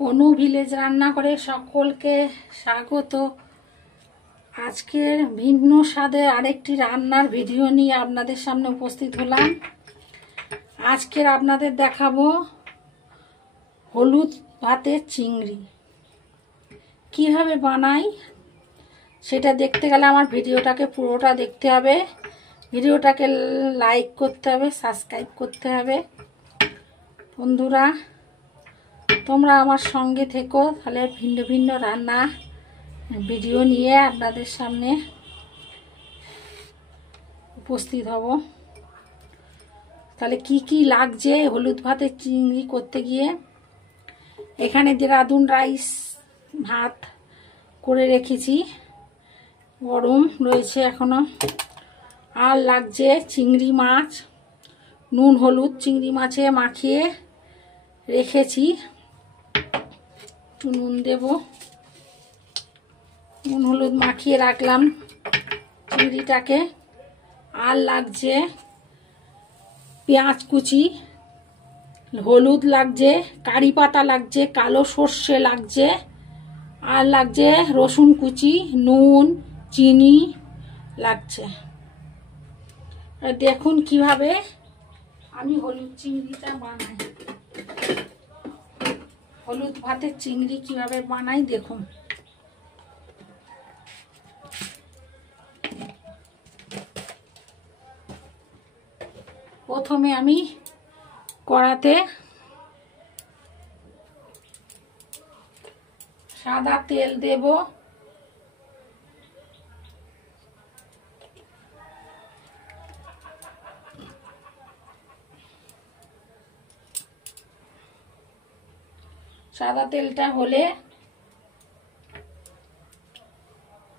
অনু village রান্না করে সকলকে স্বাগত। আজকের ভিন্ন স্বাদের আরেকটি রান্নার ভিডিও নিয়ে আপনাদের সামনে উপস্থিত হলাম। আজকের আপনাদের দেখাবো হলুদ ভাতের চিংড়ি কিভাবে বানাই। সেটা দেখতে গেলে আমার ভিডিওটাকে পুরোটা দেখতে হবে, ভিডিওটাকে লাইক করতে হবে, সাবস্ক্রাইব করতে হবে। বন্ধুরা, তোমরা আমার সঙ্গে থেকো, তাহলে ভিন্ন ভিন্ন রান্না ভিডিও নিয়ে আপনাদের সামনে উপস্থিত হব। তাহলে কি কি লাগছে হলুদ ভাতের চিংড়ি করতে গিয়ে, এখানে দেরাদুন রাইস ভাত করে রেখেছি, গরম রয়েছে এখনো। আর লাগছে চিংড়ি মাছ, নুন হলুদ চিংড়ি মাছে মাখিয়ে রেখেছি, একটু নুন দেব, নুন হলুদ মাখিয়ে রাখলাম চিংড়িটাকে। আর লাগছে পেঁয়াজ কুচি, হলুদ লাগছে, কারি পাতা লাগছে, কালো সর্ষে লাগছে, আর লাগছে রসুন কুচি, নুন, চিনি লাগছে। দেখুন কিভাবে আমি হলুদ চিংড়িটা বানাই, হলুদ ভাতের চিংড়ি কিভাবে বানাই দেখুন। প্রথমে আমি কড়াতে সাদা তেল দেব, সাদা তেলটা হলে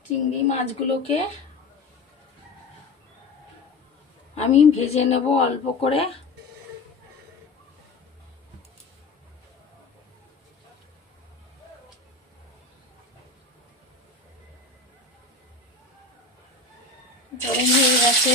চিংড়ি মাছগুলোকে আমি ভেজে নেব অল্প করে। গরম হয়ে গেছে,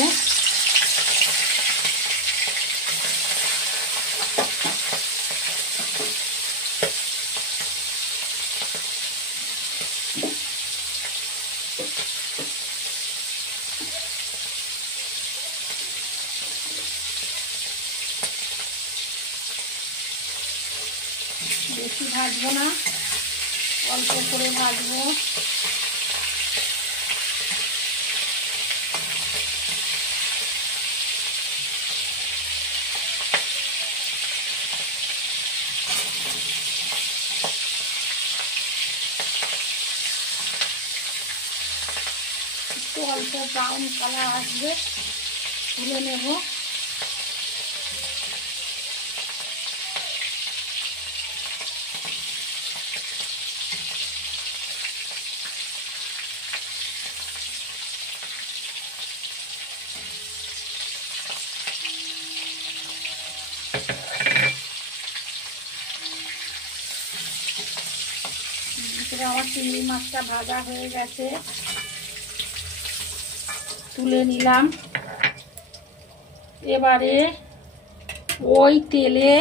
বেশি ভাজবো না, অল্প করে ভাজবো। একটু অল্প ব্রাউন কালার আসবে, তুলে নেব। আমার চিংড়ি মাছটা ভাজা হয়ে গেছে, তুলে নিলাম। এবারে ওই তেলে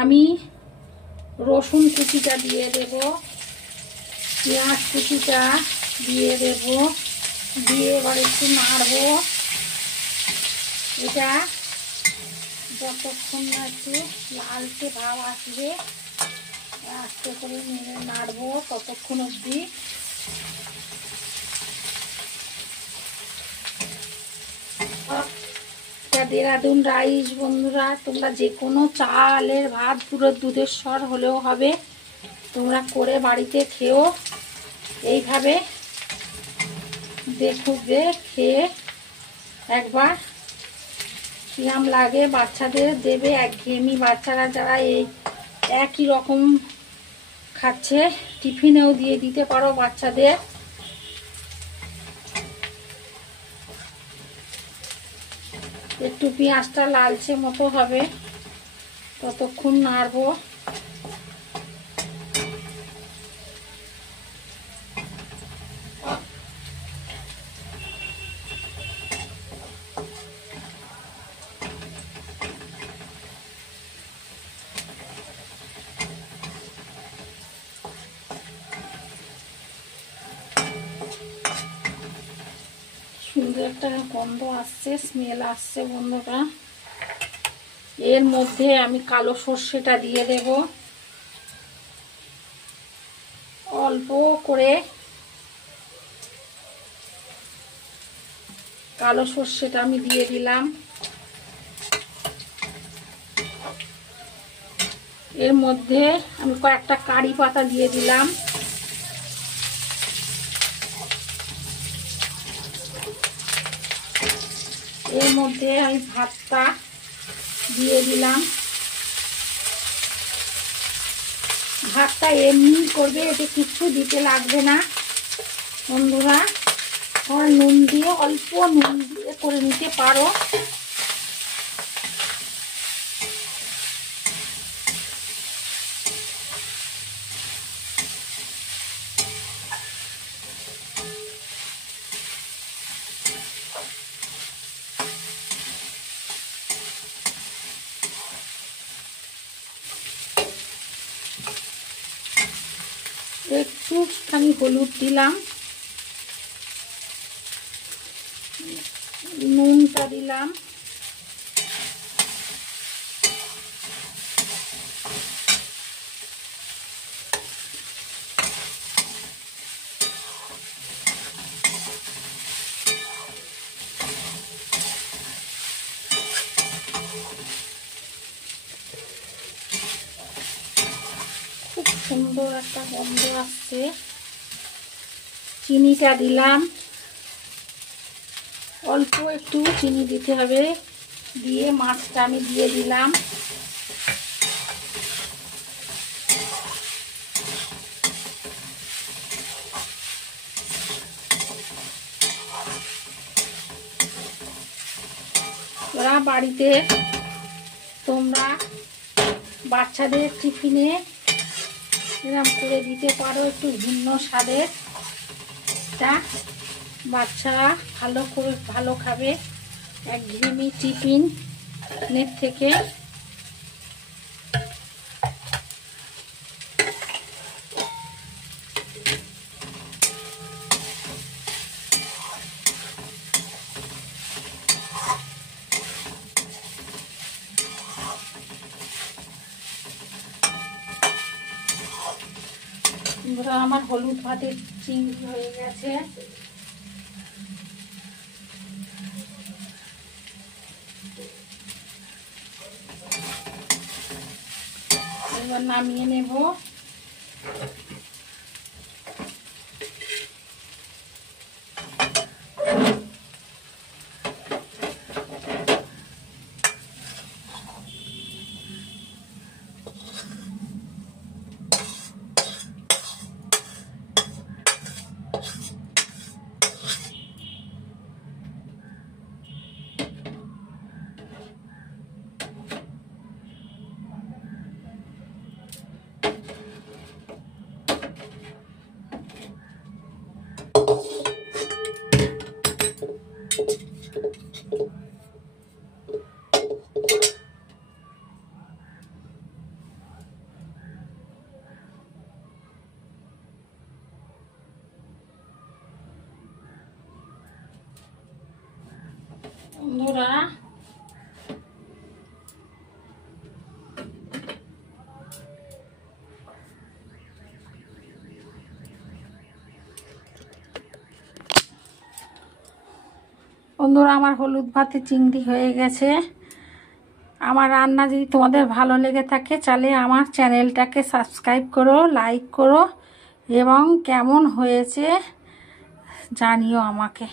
আমি রসুন কুচিটা দিয়ে দেব, পেঁয়াজ কুচিটা দিয়ে দেব, দিয়ে এবার একটু নাড়বো। এটা যতক্ষণ না একটু লালচে ভাব আসবে আস্তে করে নাড়বো ততক্ষণ অবধি। দেরাদুন রাইস বন্ধুরা, তোমরা যে কোনো চালের ভাত পুরো দুধের স্বর হলেও হবে, তোমরা করে বাড়িতে খেও। এইভাবে দেখবে, খেয়ে একবার কিরম লাগে, বাচ্চাদের দেবে। একঘেয়েমি বাচ্চারা যারা এই একই রকম খাচ্ছে, টিফিনেও দিয়ে দিতে পারো বাচ্চাদের। একটু পেঁয়াজটা লালচে মতো হবে ততক্ষণ নাড়বো। সুন্দর একটা গন্ধ আসছে, স্মেল আসছে বন্ধুরা। এর মধ্যে আমি কালো সর্ষেটা দিয়ে দেব অল্প করে। কালো সর্ষেটা আমি দিয়ে দিলাম। এর মধ্যে আমি কয়েকটা কারি পাতা দিয়ে দিলাম। এর মধ্যে আমি ভাতটা দিয়ে দিলাম। ভাতটা এমনি করবে, এতে কিছু দিতে লাগবে না বন্ধুরা। তোমরা নুন দিয়ে, অল্প নুন দিয়ে করে নিতে পারো। একটুখানি হলুদ দিলাম, নুনটা দিলাম, খুব সুন্দর একটা গন্ধ আসছে। চিনিটা দিলাম, অল্প একটু চিনি দিতে হবে। দিয়ে মাছটা আমি দিয়ে দিলাম। ওরা বাড়িতে তোমরা বাচ্চাদের টিফিনে এরকম করে দিতে পারো, একটু ভিন্ন স্বাদের। তা বাচ্চারা ভালো খাবে একঘেয়েমি টিফিনের থেকে। আমার হলুদ ভাতের চিংড়ি হয়ে গেছে। এবার নামিয়ে নেব। বন্ধুরা আমার হলুদ ভাতে চিংড়ি হয়ে গেছে। আমার রান্না যদি তোমাদের ভালো লেগে থাকে তাহলে আমার চ্যানেলটাকে সাবস্ক্রাইব করো, লাইক করো এবং কেমন হয়েছে জানিও আমাকে।